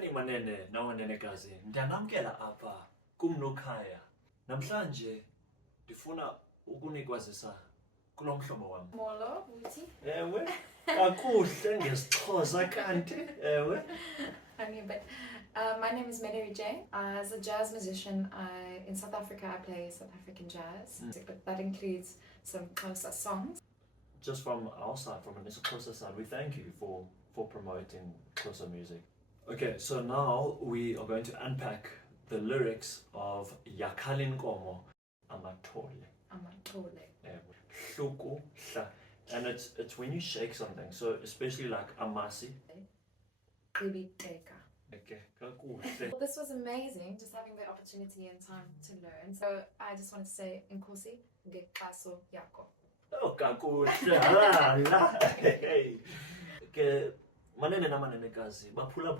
Molweni manene nawanenekazi, ndiyanamkela apha kuMnu Khaya. Namhlanje ndifuna ukunikwazisa kulo mhlobo wam. Molo, uthi? Ewe, kakuhle ngesiXhosa kanti, ewe. But my name is Mnu Khaya. As a jazz musician, in South Africa, I play South African jazz. But that includes some Xhosa songs. Just from our side, from an Xhosa side, we thank you for promoting Xhosa music. Okay, so now we are going to unpack the lyrics of Yakhalin Komo Amatole. Amatole. Hluku, hla. And it's when you shake something, so especially like amasi. Ibiteka. Okay, kakuhle. Well, this was amazing, just having the opportunity and time to learn. So I just wanted to say, Nkosi, ngexaso yakho. Oh, kakuhle. Hala. Ke manene namanenekazi baphula